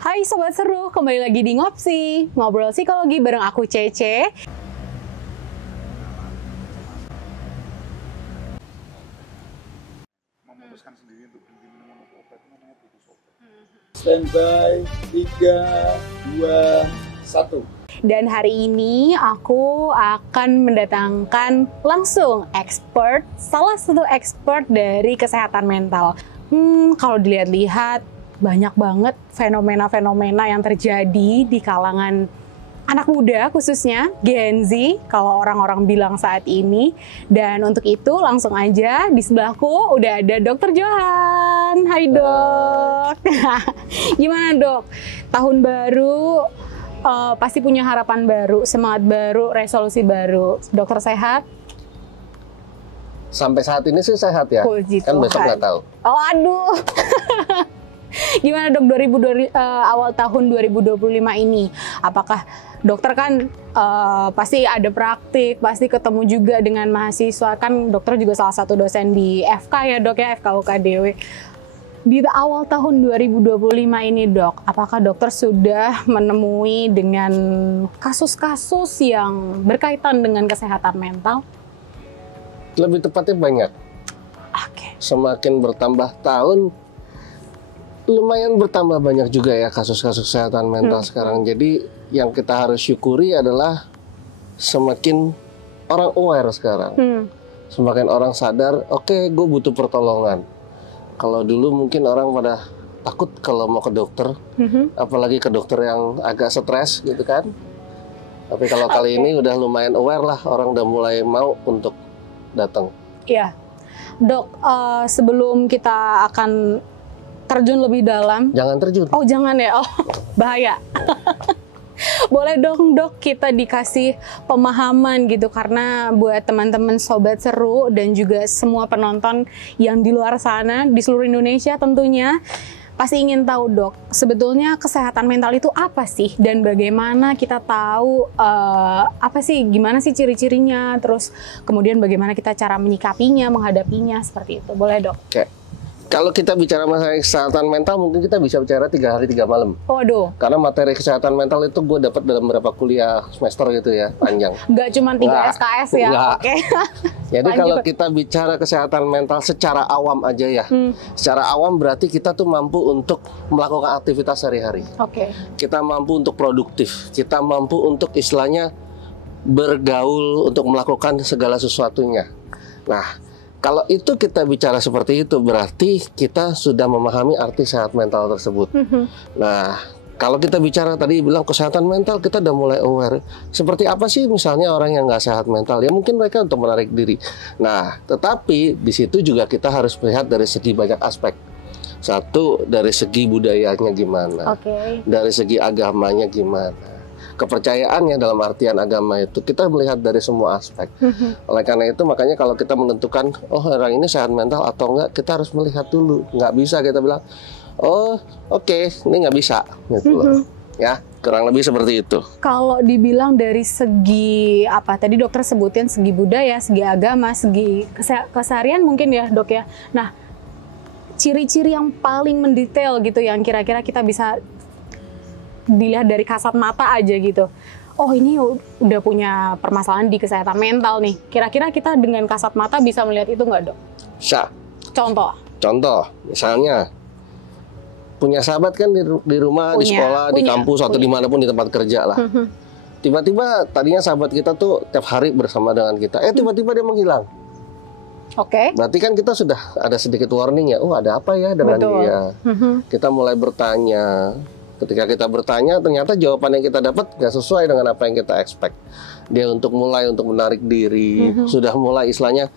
Hai Sobat Seru, kembali lagi di Ngopsi, ngobrol psikologi bareng aku Cece. Memutuskan sendiri untuk berhenti minum obat namanya putus obat. Standby 3, 2, 1. Dan hari ini aku akan mendatangkan langsung salah satu expert dari kesehatan mental. Kalau dilihat-lihat, banyak banget fenomena-fenomena yang terjadi di kalangan anak muda, khususnya Gen Z, kalau orang-orang bilang saat ini. Dan untuk itu langsung aja di sebelahku udah ada Dr. Johan. Hai Dok. Gimana Dok? Tahun baru, pasti punya harapan baru, semangat baru, resolusi baru. Dokter sehat? Sampai saat ini sih sehat ya. Puji Kan besok Tuhan. nggak tahu. Oh aduh. Gimana Dok, awal tahun 2025 ini? Apakah dokter kan pasti ada praktik, pasti ketemu juga dengan mahasiswa, kan dokter juga salah satu dosen di FK ya Dok ya, FK UKDW. Di awal tahun 2025 ini Dok, apakah dokter sudah menemui dengan kasus-kasus yang berkaitan dengan kesehatan mental? Lebih tepatnya banyak. Oke. Semakin bertambah tahun, lumayan bertambah banyak juga ya kasus-kasus kesehatan mental sekarang. Jadi yang kita harus syukuri adalah semakin orang aware sekarang. Semakin orang sadar, oke, gue butuh pertolongan. Kalau dulu mungkin orang pada takut kalau mau ke dokter, apalagi ke dokter yang agak stres gitu kan. Tapi kalau kali ini udah lumayan aware lah, orang udah mulai mau untuk datang. Iya. Dok, sebelum kita akan terjun lebih dalam. Jangan terjun. Oh jangan ya, oh bahaya. Boleh dong Dok kita dikasih pemahaman gitu, karena buat teman-teman Sobat Seru dan juga semua penonton yang di luar sana, di seluruh Indonesia tentunya, pasti ingin tahu Dok, sebetulnya kesehatan mental itu apa sih? Dan bagaimana kita tahu gimana sih ciri-cirinya, terus kemudian bagaimana kita cara menyikapinya, menghadapinya, seperti itu. Boleh Dok? Oke. Kalau kita bicara masalah kesehatan mental, mungkin kita bisa bicara 3 hari 3 malam. Waduh. Karena materi kesehatan mental itu gue dapat dalam beberapa kuliah semester gitu ya, panjang. Nggak cuma 3 SKS ya? Oke. Jadi Lanjut. kalau kita bicara kesehatan mental secara awam aja ya, secara awam berarti kita tuh mampu untuk melakukan aktivitas sehari-hari. Oke. Kita mampu untuk produktif, kita mampu untuk istilahnya bergaul, untuk melakukan segala sesuatunya. Nah, kalau itu kita bicara seperti itu, berarti kita sudah memahami arti sehat mental tersebut. Nah, kalau kita bicara tadi bilang kesehatan mental, kita udah mulai aware. Seperti apa sih misalnya orang yang nggak sehat mental? Ya mungkin mereka untuk menarik diri. Nah, tetapi di situ juga kita harus melihat dari segi banyak aspek. Satu, dari segi budayanya gimana? Dari segi agamanya gimana? Kepercayaannya dalam artian agama itu kita melihat dari semua aspek. Oleh karena itu makanya kalau kita menentukan oh orang ini sehat mental atau enggak, kita harus melihat dulu. Nggak bisa kita bilang oh oke, ini nggak bisa gitu loh. Ya kurang lebih seperti itu. Kalau dibilang dari segi apa tadi dokter sebutin, segi budaya, segi agama, segi keseharian mungkin ya Dok ya. Nah, ciri-ciri yang paling mendetail gitu yang kira-kira kita bisa dilihat dari kasat mata aja gitu. Oh ini udah punya permasalahan di kesehatan mental nih. Kira-kira kita dengan kasat mata bisa melihat itu nggak Dok? Bisa. Contoh, misalnya punya sahabat kan di rumah, di sekolah, di kampus atau dimanapun di tempat kerja lah. Tiba-tiba tadinya sahabat kita tuh tiap hari bersama dengan kita. Tiba-tiba dia menghilang. Oke. Berarti kan kita sudah ada sedikit warning ya. Oh ada apa ya dengan dia? Kita mulai bertanya. Ketika kita bertanya, ternyata jawaban yang kita dapat nggak sesuai dengan apa yang kita expect. Dia untuk menarik diri, sudah mulai istilahnya,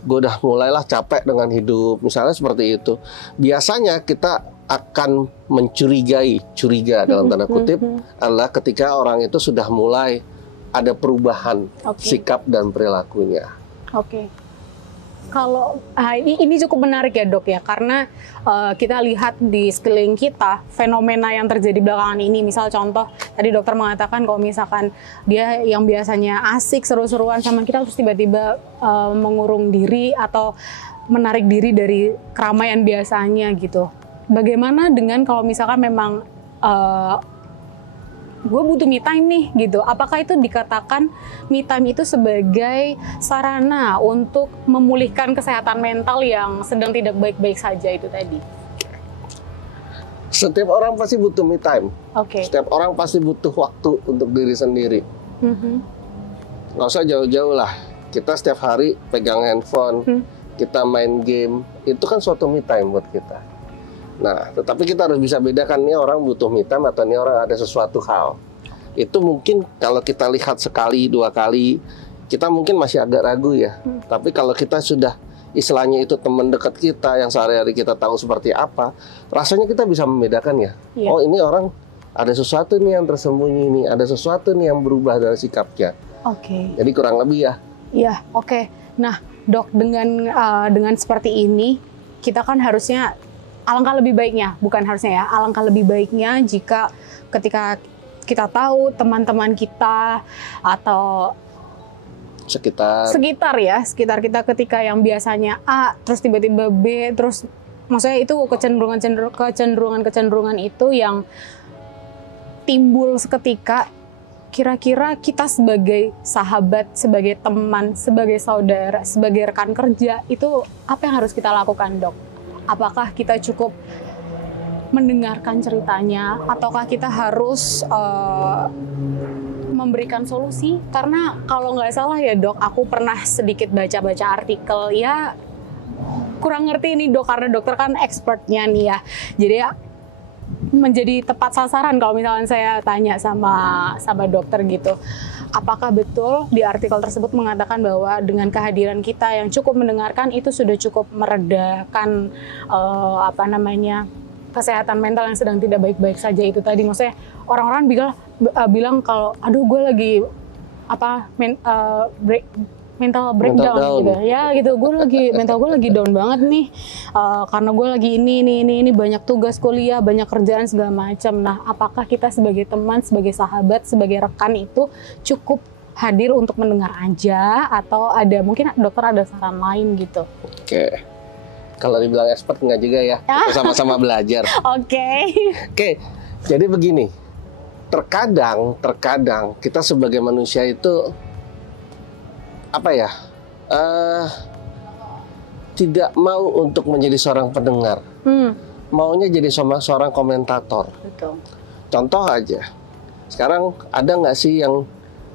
gue udah mulailah capek dengan hidup, misalnya seperti itu. Biasanya kita akan curiga dalam tanda kutip, adalah ketika orang itu sudah mulai ada perubahan sikap dan perilakunya. Oke. Kalau ini cukup menarik ya Dok ya, karena kita lihat di sekeliling kita fenomena yang terjadi belakangan ini. Misal contoh tadi dokter mengatakan kalau misalkan dia yang biasanya asik seru-seruan sama kita terus tiba-tiba mengurung diri atau menarik diri dari keramaian biasanya gitu. bagaimana dengan kalau misalkan memang gue butuh me time nih gitu. Apakah itu dikatakan me time itu sebagai sarana untuk memulihkan kesehatan mental yang sedang tidak baik-baik saja itu tadi? Setiap orang pasti butuh me time. Oke. Setiap orang pasti butuh waktu untuk diri sendiri. Nggak usah jauh-jauh lah. Kita setiap hari pegang handphone, kita main game, itu kan suatu me time buat kita. Nah, tetapi kita harus bisa bedakan nih orang butuh me time atau nih orang ada sesuatu hal. Itu mungkin kalau kita lihat sekali, 2 kali, kita mungkin masih agak ragu ya. Tapi kalau kita sudah istilahnya itu teman dekat kita yang sehari-hari kita tahu seperti apa, rasanya kita bisa membedakan ya. Iya. Oh, ini orang ada sesuatu nih yang tersembunyi nih, ada sesuatu nih yang berubah dari sikapnya. Oke. Jadi kurang lebih ya. Iya, oke. Nah, Dok, dengan seperti ini, kita kan harusnya alangkah lebih baiknya, bukan harusnya ya, alangkah lebih baiknya jika ketika kita tahu teman-teman kita atau sekitar kita ketika yang biasanya A terus tiba-tiba B, terus maksudnya itu kecenderungan itu yang timbul seketika, kira-kira kita sebagai sahabat, sebagai teman, sebagai saudara, sebagai rekan kerja, itu apa yang harus kita lakukan, Dok? Apakah kita cukup mendengarkan ceritanya, ataukah kita harus memberikan solusi? Karena kalau nggak salah ya, Dok, aku pernah sedikit baca-baca artikel, ya kurang ngerti nih, Dok, karena dokter kan expertnya nih ya. Jadi ya menjadi tepat sasaran kalau misalnya saya tanya sama dokter gitu. Apakah betul di artikel tersebut mengatakan bahwa dengan kehadiran kita yang cukup mendengarkan itu sudah cukup meredakan kesehatan mental yang sedang tidak baik-baik saja itu tadi? Maksudnya orang-orang bilang kalau aduh gue lagi mental breakdown gitu ya, gitu, mental gue lagi down banget nih karena gue lagi ini banyak tugas kuliah, banyak kerjaan segala macam. Nah, apakah kita sebagai teman, sebagai sahabat, sebagai rekan itu cukup hadir untuk mendengar aja, atau ada mungkin dokter ada saran lain gitu? Oke, kalau dibilang expert nggak juga ya, kita sama-sama belajar. Oke, jadi begini, terkadang kita sebagai manusia itu tidak mau untuk menjadi seorang pendengar, maunya jadi seorang komentator. Betul. Contoh aja, sekarang ada nggak sih yang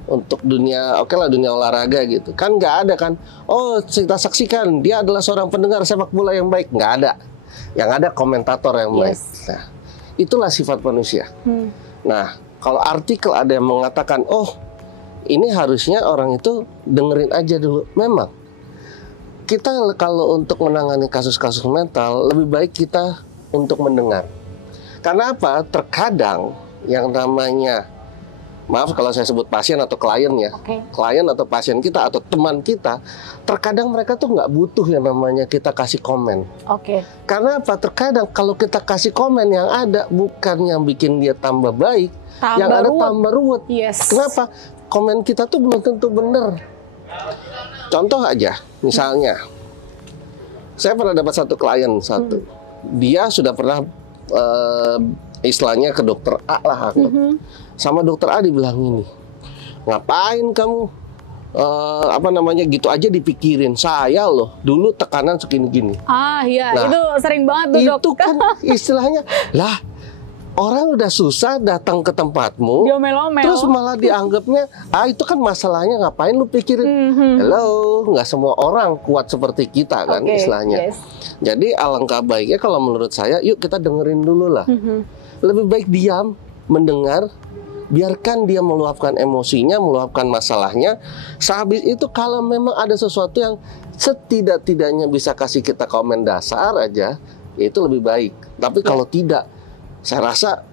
untuk dunia, dunia olahraga gitu, kan nggak ada kan? Oh, kita saksikan dia adalah seorang pendengar sepak bola yang baik, nggak ada. Yang ada komentator yang baik. Nah, itulah sifat manusia. Nah, kalau artikel ada yang mengatakan, oh, ini harusnya orang itu dengerin aja dulu. Memang kita kalau untuk menangani kasus-kasus mental lebih baik kita untuk mendengar. Karena apa? Terkadang yang namanya, maaf kalau saya sebut pasien atau klien ya, klien atau pasien kita atau teman kita, terkadang mereka tuh nggak butuh yang namanya kita kasih komen. Karena apa? Terkadang kalau kita kasih komen yang ada bukan yang bikin dia tambah baik, yang ada tambah ruwet. Kenapa? Komen kita tuh belum tentu benar. Contoh aja, misalnya, saya pernah dapat satu klien dia sudah pernah istilahnya ke dokter A lah, sama dokter A dibilang ini, ngapain kamu gitu aja dipikirin, saya loh dulu tekanan segini-gini. Nah, itu sering banget tuh, Dok. Itu kan istilahnya lah. Orang udah susah datang ke tempatmu, terus malah dianggapnya, itu kan masalahnya, ngapain lu pikirin? Hello, nggak semua orang kuat seperti kita kan istilahnya. Jadi alangkah baiknya kalau menurut saya, yuk kita dengerin dulu lah. Lebih baik diam, mendengar, biarkan dia meluapkan emosinya, meluapkan masalahnya. Sehabis itu kalau memang ada sesuatu yang setidak-tidaknya bisa kasih kita komen dasar aja, itu lebih baik. Tapi kalau tidak, saya rasa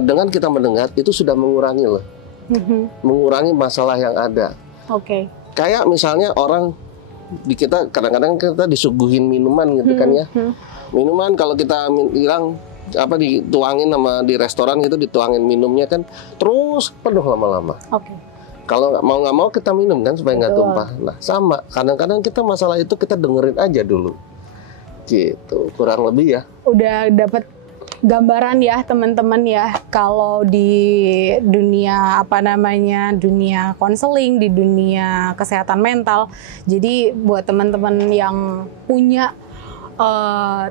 dengan kita mendengar itu sudah mengurangi loh, mengurangi masalah yang ada. Kayak misalnya orang di kita kadang-kadang kita disuguhin minuman gitu kan ya, minuman kalau kita bilang dituangin sama di restoran gitu, dituangin minumnya kan terus penuh lama-lama. Kalau nggak mau kita minum kan supaya nggak tumpah. Nah sama, kadang-kadang kita masalah itu kita dengerin aja dulu, gitu kurang lebih ya. udah dapat gambaran ya teman-teman ya, kalau di dunia dunia konseling, di dunia kesehatan mental. Jadi buat teman-teman yang punya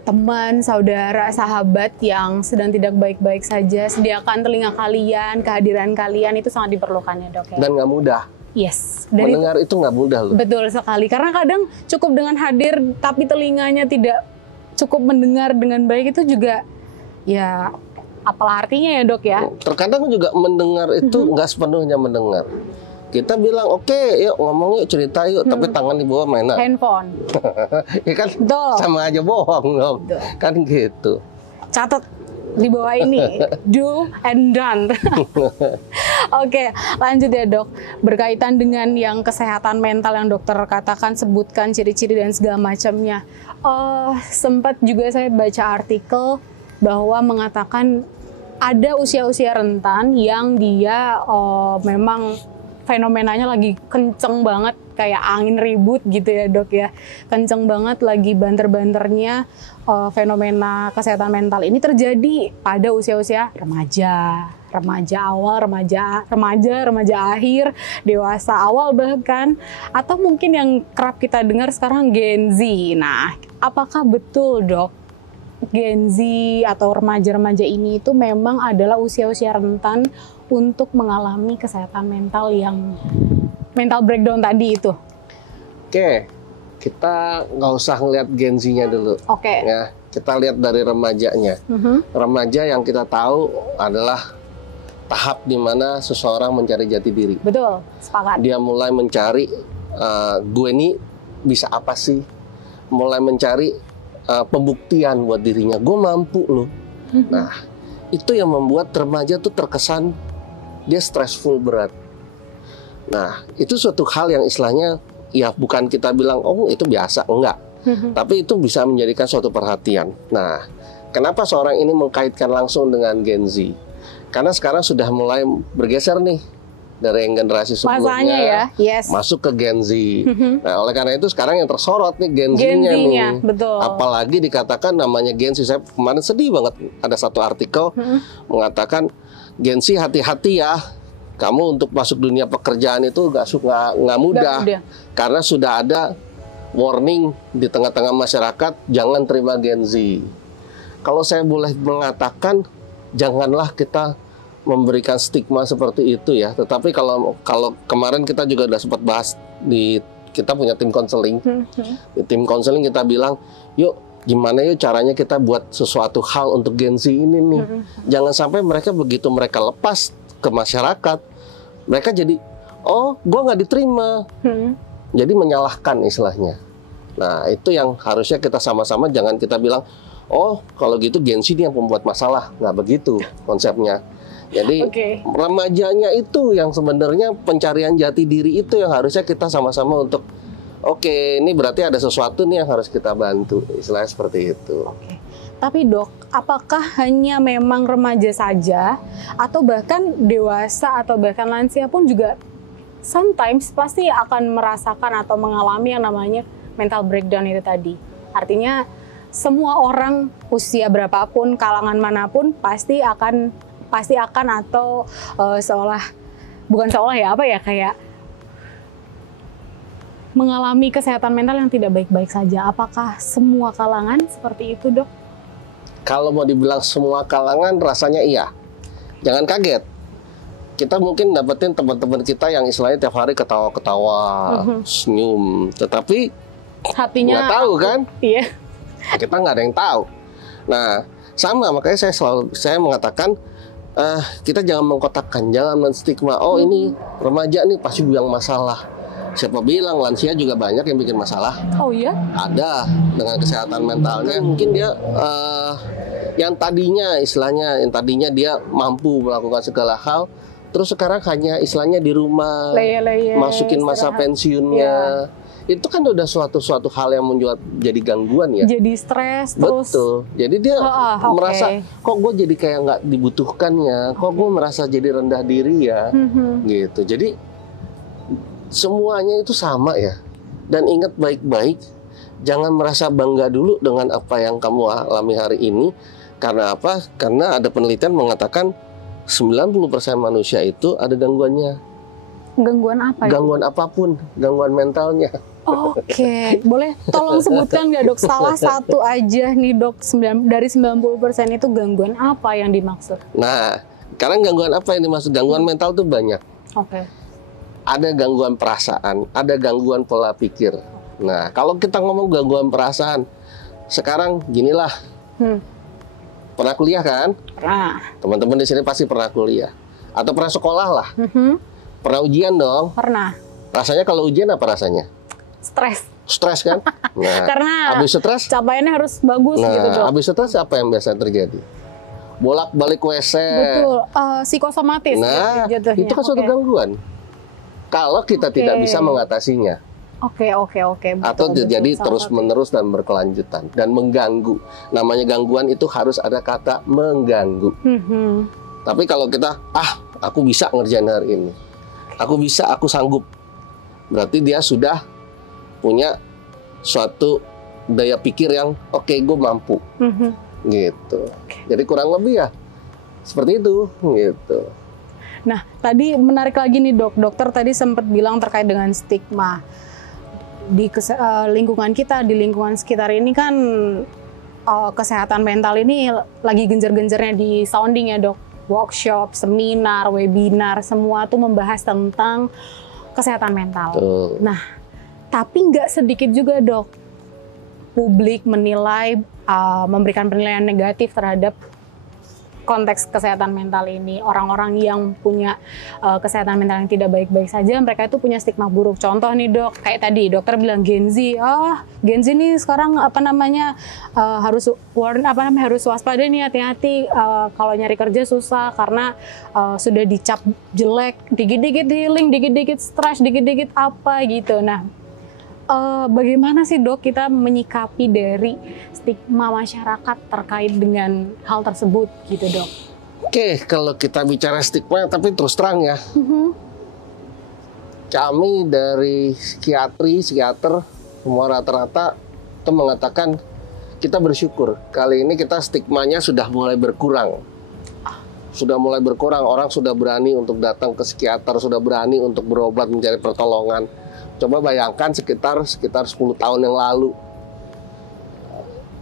teman, saudara, sahabat yang sedang tidak baik-baik saja, sediakan telinga kalian, kehadiran kalian itu sangat diperlukan ya dok ya. Dan nggak mudah. Yes, Mendengar itu nggak mudah loh. betul sekali. Karena kadang cukup dengan hadir tapi telinganya tidak cukup mendengar dengan baik, itu juga ya apalah artinya ya dok ya. Terkadang juga mendengar itu nggak sepenuhnya mendengar. Kita bilang oke, yuk ngomong yuk, cerita yuk, tapi tangan di bawah mainan. Handphone. Ya kan Betul. sama aja bohong dong. Betul. Kan gitu. Catat di bawah ini, do and done. Oke, lanjut ya dok. Berkaitan dengan yang kesehatan mental yang dokter katakan, sebutkan ciri-ciri dan segala macamnya. Sempat juga saya baca artikel bahwa mengatakan ada usia-usia rentan yang dia memang fenomenanya lagi kenceng banget, kayak angin ribut gitu ya dok ya. Kenceng banget, lagi banter-banternya fenomena kesehatan mental ini terjadi pada usia-usia remaja awal, remaja akhir, dewasa awal bahkan, atau mungkin yang kerap kita dengar sekarang Gen Z. Nah, apakah betul dok, Gen Z atau remaja-remaja ini itu memang adalah usia-usia rentan untuk mengalami kesehatan mental yang mental breakdown tadi itu? Oke, kita nggak usah ngeliat Gen Z-nya dulu. Oke. Ya, kita lihat dari remajanya. Remaja yang kita tahu adalah tahap di mana seseorang mencari jati diri. Betul, sepakat. Dia mulai mencari, gue ini bisa apa sih? Mulai mencari pembuktian buat dirinya. Gue mampu loh. Nah, itu yang membuat remaja tuh terkesan dia stressful berat. Nah, itu suatu hal yang istilahnya ya bukan kita bilang oh itu biasa, enggak. Tapi itu bisa menjadikan suatu perhatian. Nah, kenapa seorang ini mengkaitkan langsung dengan Gen Z? Karena sekarang sudah mulai bergeser nih dari yang generasi sebelumnya. Masanya ya, yes. Masuk ke Gen Z. Nah, oleh karena itu sekarang yang tersorot nih Gen Z-nya nih. Betul. Apalagi dikatakan namanya Gen Z. Saya kemarin sedih banget ada satu artikel mengatakan Gen Z hati-hati ya. Kamu untuk masuk dunia pekerjaan itu nggak mudah. Karena sudah ada warning di tengah-tengah masyarakat, jangan terima Gen Z. Kalau saya boleh mengatakan, janganlah kita memberikan stigma seperti itu ya. Tetapi kalau kemarin kita juga udah sempat bahas kita punya tim konseling. Di tim konseling kita bilang, yuk gimana yuk caranya kita buat sesuatu hal untuk Gen Z ini nih. Jangan sampai mereka begitu mereka lepas ke masyarakat, mereka jadi, oh gue nggak diterima. Jadi menyalahkan istilahnya. Nah itu yang harusnya kita sama-sama, jangan kita bilang, oh kalau gitu Gen Z ini yang membuat masalah. Nggak begitu konsepnya. Jadi remajanya itu yang sebenarnya pencarian jati diri itu yang harusnya kita sama-sama untuk ini berarti ada sesuatu nih yang harus kita bantu, istilahnya seperti itu. Tapi dok, apakah hanya memang remaja saja atau bahkan dewasa atau bahkan lansia pun juga sometimes pasti akan merasakan atau mengalami yang namanya mental breakdown itu tadi? Artinya semua orang usia berapapun, kalangan manapun pasti akan atau kayak mengalami kesehatan mental yang tidak baik-baik saja. Apakah semua kalangan seperti itu dok? Kalau mau dibilang semua kalangan rasanya iya. Jangan kaget. Kita mungkin dapetin teman-teman kita yang istilahnya tiap hari ketawa-ketawa, senyum. Tetapi hatinya nggak tahu kan? Iya. Kita nggak ada yang tahu. Nah, sama makanya saya mengatakan kita jangan mengkotakkan, jangan menstigma. Oh ini remaja nih pasti bilang masalah. Siapa bilang lansia juga banyak yang bikin masalah? Oh iya? Ada dengan kesehatan mentalnya. Mungkin dia yang tadinya dia mampu melakukan segala hal, terus sekarang hanya istilahnya di rumah, masukin masa pensiunnya. Itu kan udah suatu hal yang membuat jadi gangguan ya. Jadi stres terus. Betul. Jadi dia merasa kok gue jadi kayak nggak dibutuhkan ya, kok gue merasa jadi rendah diri ya, gitu. Jadi semuanya itu sama ya. Dan ingat baik-baik, jangan merasa bangga dulu dengan apa yang kamu alami hari ini. Karena apa? Karena ada penelitian mengatakan 90% manusia itu ada gangguannya. Gangguan apa ya? Gangguan apapun, gangguan mentalnya. Oke, boleh tolong sebutkan nggak dok salah satu aja nih dok, dari 90% itu gangguan apa yang dimaksud? Nah, sekarang gangguan apa ini maksud? Gangguan mental tuh banyak. Oke. Ada gangguan perasaan, ada gangguan pola pikir. Nah, kalau kita ngomong gangguan perasaan, sekarang ginilah. Pernah kuliah kan? Pernah. Teman-teman di sini pasti pernah kuliah. Atau pernah sekolah lah. Pernah ujian dong? Pernah. Rasanya kalau ujian apa rasanya? Stres. Stres kan? Nah, Karena habis stres, capaiannya harus bagus gitu dok. habis stres apa yang biasa terjadi? Bolak-balik WC. Betul. Psikosomatis. Nah, jatuhnya. itu kan suatu gangguan. Kalau kita tidak bisa mengatasinya. Oke. Atau Betul, terjadi salah terus-menerus dan berkelanjutan. Dan mengganggu. Namanya gangguan itu harus ada kata mengganggu. Tapi kalau kita, aku bisa ngerjain hari ini. Aku bisa, aku sanggup. Berarti dia sudah punya suatu daya pikir yang oke, gue mampu. Gitu. Jadi kurang lebih ya seperti itu gitu. Nah, tadi menarik lagi nih dok. Dokter tadi sempat bilang terkait dengan stigma di lingkungan kita, di lingkungan sekitar ini kan kesehatan mental ini lagi genjar-genjarnya di sounding ya dok. Workshop, seminar, webinar, semua tuh membahas tentang kesehatan mental. Nah, tapi nggak sedikit juga dok, publik menilai, memberikan penilaian negatif terhadap konteks kesehatan mental ini. Orang-orang yang punya kesehatan mental yang tidak baik-baik saja, mereka itu punya stigma buruk. Contoh nih dok, kayak tadi dokter bilang Gen Z, Gen Z nih sekarang harus waspada nih, hati-hati kalau nyari kerja susah karena sudah dicap jelek, dikit-dikit healing, dikit-dikit stres, dikit-dikit apa gitu. Nah, bagaimana sih dok kita menyikapi dari stigma masyarakat terkait dengan hal tersebut gitu dok? Oke, kalau kita bicara stigma, tapi terus terang ya, kami dari psikiater, semua rata-rata itu mengatakan kita bersyukur kali ini kita stigmanya sudah mulai berkurang. Sudah mulai berkurang, orang sudah berani untuk datang ke psikiater, sudah berani untuk berobat mencari pertolongan. Coba bayangkan sekitar 10 tahun yang lalu,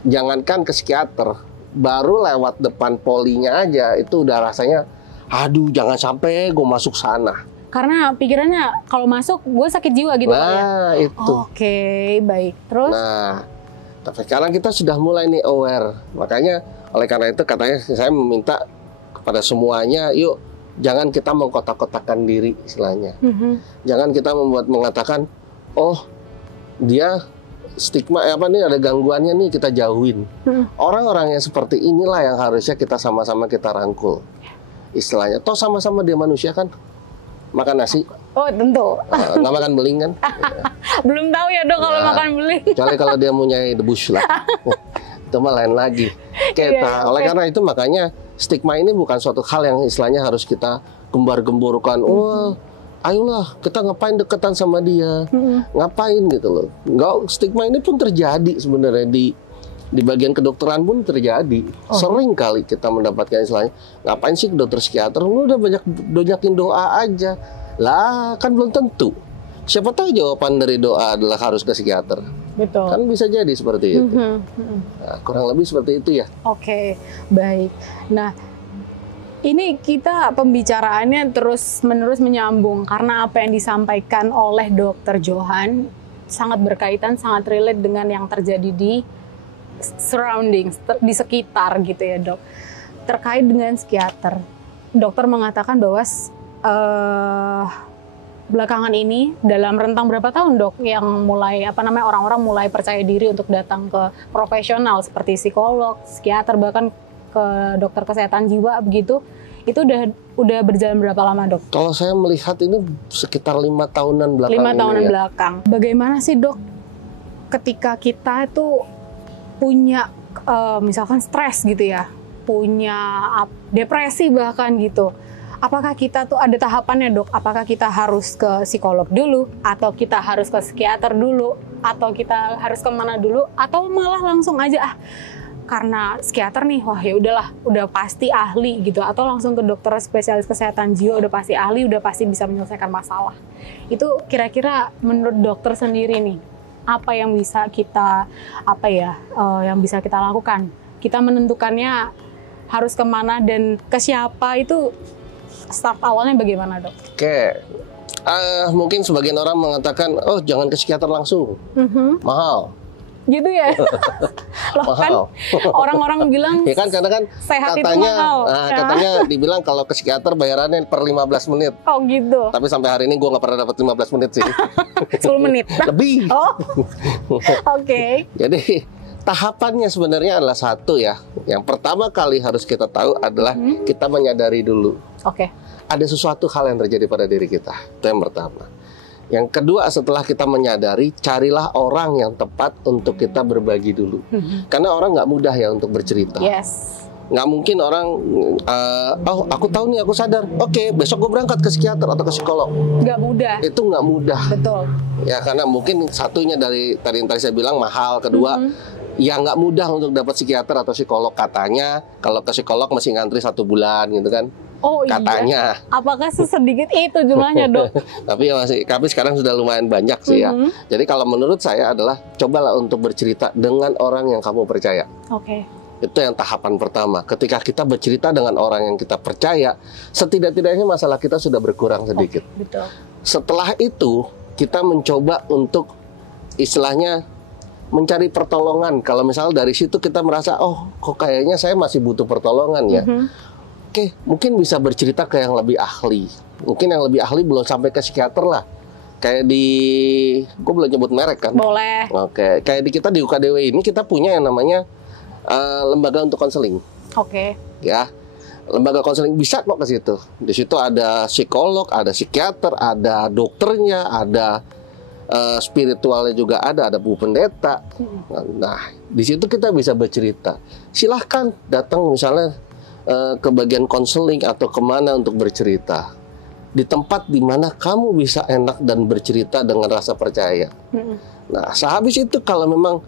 jangankan ke psikiater, baru lewat depan polinya aja itu udah rasanya, aduh jangan sampai gue masuk sana. Karena pikirannya kalau masuk gue sakit jiwa gitu Pak ya? Nah itu. Oke, baik. Terus? Nah, tapi sekarang kita sudah mulai nih aware. Makanya oleh karena itu katanya saya meminta kepada semuanya, yuk jangan kita mengkotak-kotakan diri istilahnya. Jangan kita mengatakan, oh dia stigma nih ada gangguannya nih kita jauhin. Orang-orang yang seperti inilah yang harusnya kita sama-sama kita rangkul. Istilahnya, toh sama-sama dia manusia kan, makan nasi. Oh tentu. Nggak makan beling kan? Belum tahu ya dok kalau makan beling. Kecuali kalau dia punya debus lah. Itu mah lain lagi. Oleh karena itu makanya stigma ini bukan suatu hal yang istilahnya harus kita gembar-gemborkan. Wah, ayolah kita ngapain deketan sama dia, ngapain gitu loh. Enggak, stigma ini pun terjadi sebenarnya di bagian kedokteran pun terjadi. Sering kali kita mendapatkan istilahnya, ngapain sih ke dokter psikiater? Lu udah banyakin doa aja. Lah kan belum tentu. Siapa tahu jawaban dari doa adalah harus ke psikiater. Betul. Kan bisa jadi seperti itu. Nah, kurang lebih seperti itu ya. Oke, baik. Nah, ini kita pembicaraannya terus-menerus menyambung karena apa yang disampaikan oleh Dr. Johan sangat berkaitan, sangat relate dengan yang terjadi di surroundings, di sekitar gitu ya dok. Terkait dengan psikiater, dokter mengatakan bahwa belakangan ini dalam rentang berapa tahun dok yang mulai orang-orang mulai percaya diri untuk datang ke profesional seperti psikolog, psikiater, bahkan ke dokter kesehatan jiwa begitu, itu udah berjalan berapa lama dok? Kalau saya melihat ini sekitar 5 tahunan belakang. 5 tahunan belakang. Bagaimana sih dok ketika kita itu punya misalkan stres gitu ya, punya depresi bahkan gitu. Apakah kita tuh ada tahapannya dok? Apakah kita harus ke psikolog dulu atau kita harus ke psikiater dulu? atau kita harus kemana dulu, atau malah langsung aja karena psikiater nih, wah ya udahlah, udah pasti ahli gitu, atau langsung ke dokter spesialis kesehatan jiwa, udah pasti ahli, udah pasti bisa menyelesaikan masalah. Itu kira-kira menurut dokter sendiri nih, apa yang bisa kita yang bisa kita lakukan? Kita menentukannya harus kemana dan ke siapa, itu start awalnya bagaimana, Dok? Oke. Mungkin sebagian orang mengatakan, oh jangan ke psikiater langsung, mahal. Gitu ya. Loh kan orang-orang bilang ya kan, karena kan sehat katanya, itu mahal. Katanya dibilang kalau ke psikiater bayarannya per 15 menit. Oh gitu. Tapi sampai hari ini gue nggak pernah dapat 15 menit sih. 10 menit. Lebih. Oh. Oke. Jadi tahapannya sebenarnya adalah satu ya. Yang pertama kali harus kita tahu adalah kita menyadari dulu. Oke. Ada sesuatu hal yang terjadi pada diri kita. Itu yang pertama. Yang kedua, setelah kita menyadari, carilah orang yang tepat untuk kita berbagi dulu. Karena orang nggak mudah ya untuk bercerita. Yes. Nggak mungkin orang, oh aku tahu nih, aku sadar. Oke, besok gue berangkat ke psikiater atau ke psikolog. Nggak mudah. Itu nggak mudah. Betul. Ya karena mungkin satunya dari tadi saya bilang mahal. Kedua, ya nggak mudah untuk dapat psikiater atau psikolog. Katanya kalau ke psikolog masih ngantri 1 bulan gitu kan. Oh katanya. Iya. Apakah sesedikit itu jumlahnya, Dok? Tapi sekarang sudah lumayan banyak sih ya. Jadi kalau menurut saya adalah cobalah untuk bercerita dengan orang yang kamu percaya. Oke. Itu yang tahapan pertama. Ketika kita bercerita dengan orang yang kita percaya, setidak-tidaknya masalah kita sudah berkurang sedikit. Betul. Setelah itu kita mencoba untuk istilahnya mencari pertolongan. Kalau misalnya dari situ kita merasa, oh kok kayaknya saya masih butuh pertolongan ya. Oke, mungkin bisa bercerita ke yang lebih ahli. Mungkin yang lebih ahli belum sampai ke psikiater lah. Kayak gue boleh nyebut merek kan? Boleh. Oke, kayak kita di UKDW ini kita punya yang namanya lembaga untuk konseling. Oke. Ya, lembaga konseling bisa kok ke situ. Di situ ada psikolog, ada psikiater, ada dokternya, ada spiritualnya juga ada Bu Pendeta. Nah, di situ kita bisa bercerita. Silahkan datang misalnya ke bagian konseling atau kemana untuk bercerita di tempat di mana kamu bisa enak dan bercerita dengan rasa percaya. Nah, sehabis itu kalau memang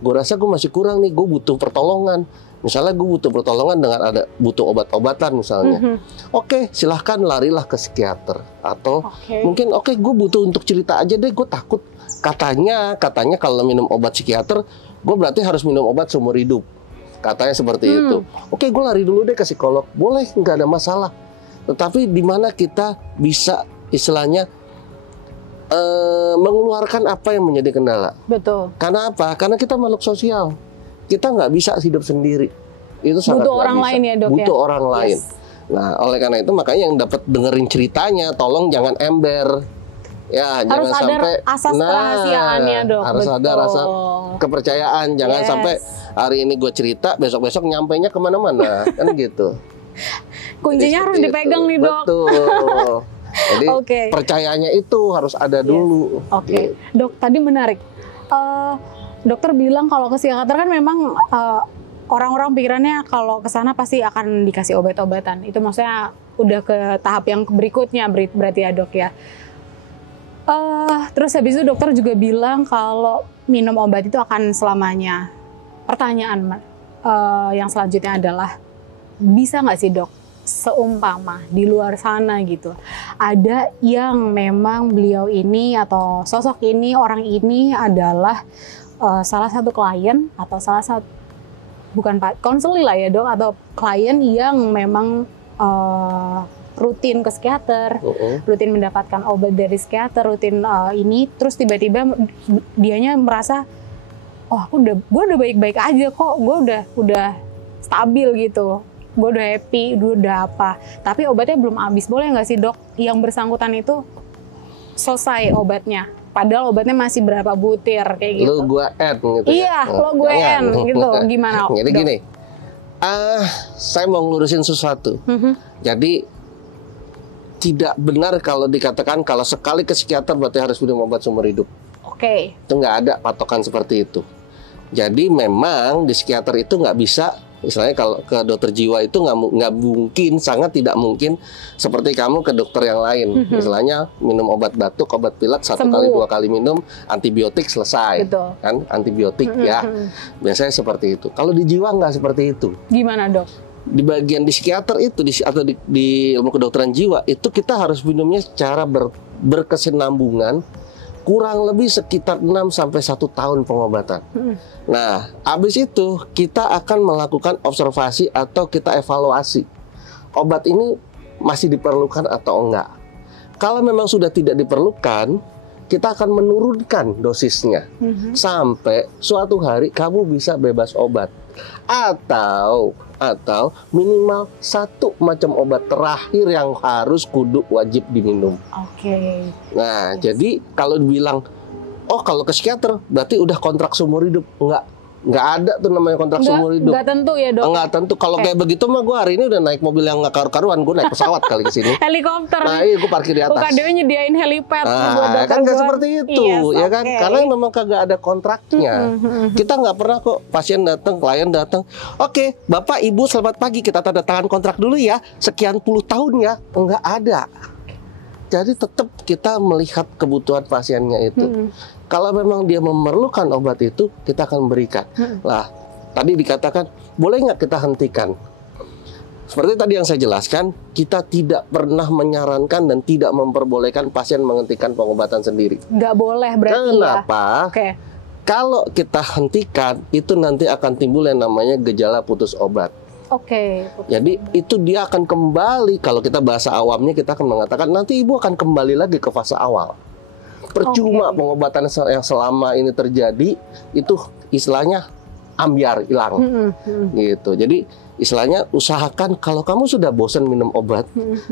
gue rasa gue masih kurang nih, gue butuh pertolongan. Misalnya gue butuh pertolongan dengan butuh obat-obatan misalnya. Oke, silahkan larilah ke psikiater atau mungkin gue butuh untuk cerita aja deh, gue takut. Katanya kalau minum obat psikiater, gue berarti harus minum obat seumur hidup. Katanya seperti itu. Oke, gue lari dulu deh ke psikolog. Boleh, nggak ada masalah. Tetapi di mana kita bisa istilahnya mengeluarkan apa yang menjadi kendala. Betul. Karena apa? Karena kita makhluk sosial. Kita nggak bisa hidup sendiri. Itu sangat butuh orang bisa. lain ya, Dok. Butuh orang lain. Yes. Nah, oleh karena itu makanya yang dapat dengerin ceritanya, tolong jangan ember. Ya, harus jangan sadar sampai asas kerahasiaannya, Dok. Harus ada rasa kepercayaan. Jangan sampai hari ini gue cerita, besok-besok nyampainya kemana-mana. Kan gitu. Kuncinya harus dipegang nih, Dok. Betul. Jadi percayanya itu harus ada dulu. Oke. Dok, tadi menarik. Dokter bilang kalau ke psikiater kan memang orang-orang pikirannya kalau ke sana pasti akan dikasih obat-obatan. Itu maksudnya udah ke tahap yang berikutnya berarti ya, Dok ya. Terus habis itu dokter juga bilang kalau minum obat itu akan selamanya. Pertanyaan yang selanjutnya adalah, bisa nggak sih, Dok, seumpama di luar sana gitu, ada yang memang beliau ini atau sosok ini, orang ini adalah salah satu klien atau salah satu, bukan konseling lah ya, Dok, atau klien yang memang rutin ke psikiater, rutin mendapatkan obat dari psikiater, rutin ini, terus tiba-tiba dianya merasa, gue udah baik-baik aja kok, gue udah stabil gitu, gue udah happy, gue udah apa, tapi obatnya belum habis. Boleh nggak sih, Dok, yang bersangkutan itu selesai obatnya, padahal obatnya masih berapa butir kayak gitu? Lo gue end gitu. Iya, lo gue end gitu. Gimana? Jadi Dok? gini, saya mau ngurusin sesuatu. Jadi tidak benar kalau dikatakan kalau sekali ke psikiater berarti harus minum obat seumur hidup. Oke. Itu nggak ada patokan seperti itu. Jadi memang di psikiater itu nggak bisa Istilahnya kalau ke dokter jiwa itu nggak mungkin, sangat tidak mungkin seperti kamu ke dokter yang lain. Istilahnya minum obat batuk, obat pilek 1 kali 2 kali minum, antibiotik selesai. Betul. Kan antibiotik ya. Biasanya seperti itu. Kalau di jiwa nggak seperti itu. Gimana dok? Di bagian di psikiater itu atau di ilmu kedokteran jiwa itu kita harus minumnya secara berkesinambungan kurang lebih sekitar 6 sampai 1 tahun pengobatan. Nah, habis itu kita akan melakukan observasi atau kita evaluasi. Obat ini masih diperlukan atau enggak. Kalau memang sudah tidak diperlukan, kita akan menurunkan dosisnya sampai suatu hari kamu bisa bebas obat. Atau minimal 1 macam obat terakhir yang harus kudu wajib diminum. Oke. Nah, jadi kalau dibilang, oh kalau ke psikiater berarti udah kontrak seumur hidup. Nggak ada tuh namanya kontrak seumur hidup. Nggak tentu ya dok? Nggak tentu. Kalau kayak begitu mah gue hari ini udah naik mobil yang nggak karu-karuan. Gue naik pesawat kali ke sini. Helikopter. Nah iya, gue parkir di atas. UKDW nyediain helipad. Nah, kan nggak seperti itu, ya kan? Karena memang kagak ada kontraknya. Kita nggak pernah kok pasien datang, klien datang. Oke, Bapak Ibu selamat pagi, kita tanda tangan kontrak dulu ya. Sekian puluh tahun ya. Nggak ada. Jadi tetap kita melihat kebutuhan pasiennya itu. Kalau memang dia memerlukan obat itu, kita akan berikan. Lah, tadi dikatakan, boleh nggak kita hentikan? Seperti tadi yang saya jelaskan, kita tidak pernah menyarankan dan tidak memperbolehkan pasien menghentikan pengobatan sendiri. Nggak boleh berarti. Kenapa? Ya? Oke. Kalau kita hentikan, itu nanti akan timbul yang namanya gejala putus obat. Oke. Jadi itu dia akan kembali, kalau kita bahasa awamnya kita akan mengatakan nanti ibu akan kembali lagi ke fase awal. Percuma pengobatan yang selama ini terjadi itu istilahnya ambiar, hilang. Gitu. Jadi istilahnya usahakan kalau kamu sudah bosan minum obat,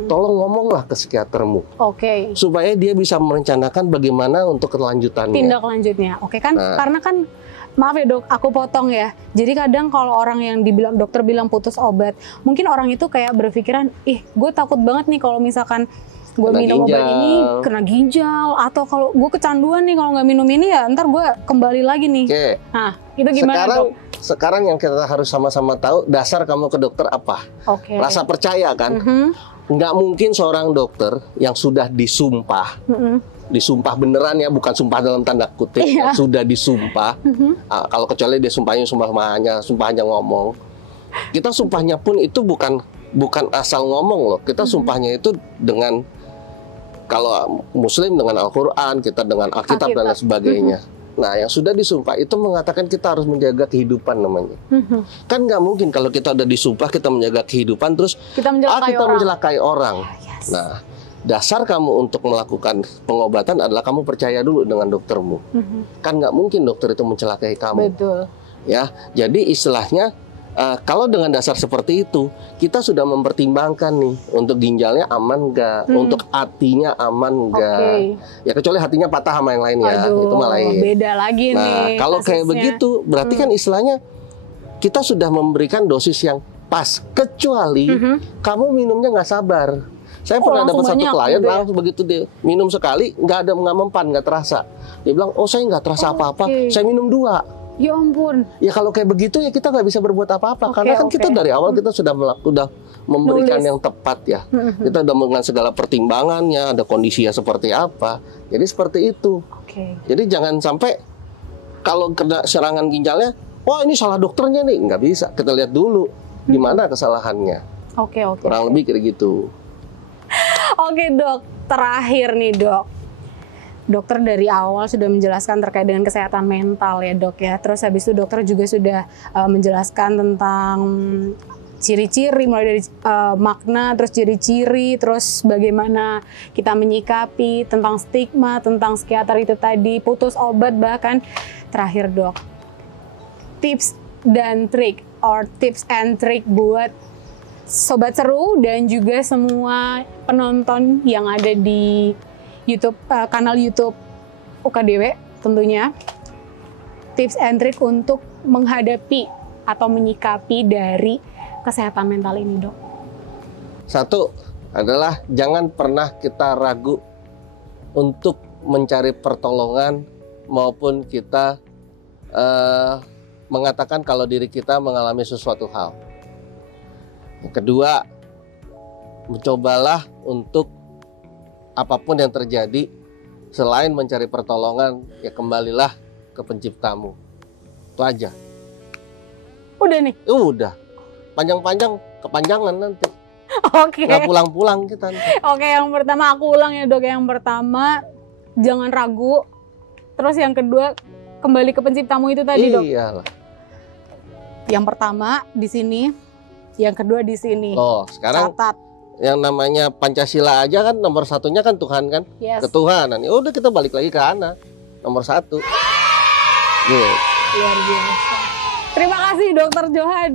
tolong ngomonglah ke psikiatermu. Oke. Supaya dia bisa merencanakan bagaimana untuk kelanjutannya. Tindak lanjutnya. Oke kan? Karena kan maaf ya dok, aku potong ya. Jadi kadang kalau orang yang dibilang dokter bilang putus obat, mungkin orang itu kayak berpikiran, ih, gue takut banget nih kalau misalkan gue minum obat ini kena ginjal, atau kalau gue kecanduan nih kalau nggak minum ini ya ntar gue kembali lagi nih. Oke. Nah, itu gimana dok? Sekarang yang kita harus sama-sama tahu dasar kamu ke dokter apa? Oke. Rasa percaya kan? Nggak mungkin seorang dokter yang sudah disumpah. Disumpah beneran ya, bukan sumpah dalam tanda kutip, sudah disumpah. Kalau kecuali dia sumpah hanya ngomong. Kita sumpahnya pun itu bukan asal ngomong loh. Kita sumpahnya itu dengan, kalau Muslim dengan Al-Quran, kita dengan Alkitab dan lain sebagainya. Nah, yang sudah disumpah itu mengatakan kita harus menjaga kehidupan namanya. Kan nggak mungkin kalau kita udah disumpah kita menjaga kehidupan terus kita mencelakai orang. Nah, dasar kamu untuk melakukan pengobatan adalah kamu percaya dulu dengan doktermu. Kan nggak mungkin dokter itu mencelakai kamu. Betul. Ya, jadi istilahnya kalau dengan dasar seperti itu kita sudah mempertimbangkan nih untuk ginjalnya aman nggak, untuk hatinya aman nggak. Ya kecuali hatinya patah sama yang lain ya. Aduh, itu malah beda lagi nih. Nah, kalau kayak begitu berarti kan istilahnya kita sudah memberikan dosis yang pas, kecuali kamu minumnya nggak sabar. Saya pernah dapat satu klien gitu langsung begitu dia minum sekali nggak mempan, nggak terasa. Dia bilang, oh saya nggak terasa apa-apa, saya minum 2. Ya ampun. Ya kalau kayak begitu ya kita nggak bisa berbuat apa-apa, karena kan kita dari awal kita sudah memberikan yang tepat ya. Kita udah dengan segala pertimbangannya, ada kondisinya seperti apa. Jadi seperti itu. Jadi jangan sampai kalau kena serangan ginjalnya, wah ini salah dokternya nih, nggak bisa. Kita lihat dulu di mana kesalahannya. Kurang lebih kayak gitu. Oke dok, terakhir nih dok. Dokter dari awal sudah menjelaskan terkait dengan kesehatan mental ya dok ya. Terus habis itu dokter juga sudah menjelaskan tentang ciri-ciri, mulai dari makna, terus ciri-ciri, terus bagaimana kita menyikapi, tentang stigma, tentang psikiater itu tadi, putus obat bahkan. Terakhir dok, tips dan trik tips and trick buat Sobat Seru dan juga semua penonton yang ada di YouTube, kanal YouTube UKDW tentunya, tips and trick untuk menghadapi atau menyikapi dari kesehatan mental ini dok. Satu adalah jangan pernah kita ragu untuk mencari pertolongan maupun kita mengatakan kalau diri kita mengalami sesuatu hal. Yang kedua, mencobalah untuk apapun yang terjadi, selain mencari pertolongan, ya kembalilah ke penciptamu. Itu aja. Udah nih. Udah. Panjang-panjang, kepanjangan nanti. Oke. Nggak pulang-pulang kita nanti. Oke, yang pertama aku ulang ya dok. Yang pertama, jangan ragu. Terus yang kedua, kembali ke penciptamu itu tadi dok. Iyalah. Yang pertama di sini, yang kedua di sini. Oh, sekarang Catat. yang namanya Pancasila aja kan nomor satunya kan Tuhan kan? Yes. Ketuhanan. Ya udah kita balik lagi ke Ana. Nomor 1. Gitu. Luar biasa. Terima kasih Dokter Johan.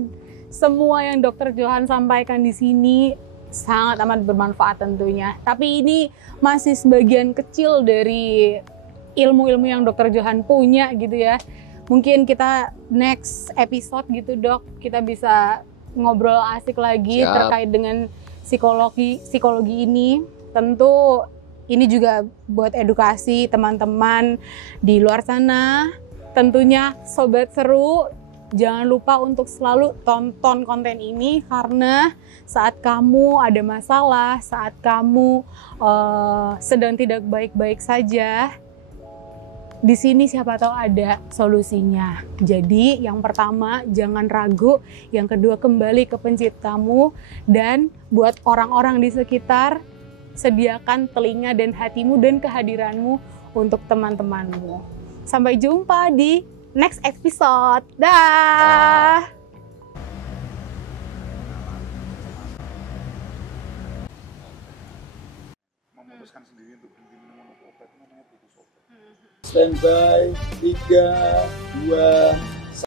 Semua yang Dokter Johan sampaikan di sini sangat amat bermanfaat tentunya. Tapi ini masih sebagian kecil dari ilmu-ilmu yang Dokter Johan punya gitu ya. Mungkin kita next episode gitu dok, kita bisa ngobrol asik lagi. Siap. Terkait dengan psikologi ini. Tentu ini juga buat edukasi teman-teman di luar sana. Tentunya Sobat Seru, jangan lupa untuk selalu tonton konten ini, karena saat kamu ada masalah, saat kamu sedang tidak baik-baik saja, di sini siapa tahu ada solusinya. Jadi yang pertama jangan ragu, yang kedua kembali ke penciptamu, dan buat orang-orang di sekitar, sediakan telinga dan hatimu dan kehadiranmu untuk teman-temanmu. Sampai jumpa di next episode. Dah. Memutuskan sendiri untuk berhenti minum obat, namanya putus obat. Standby 3, 2,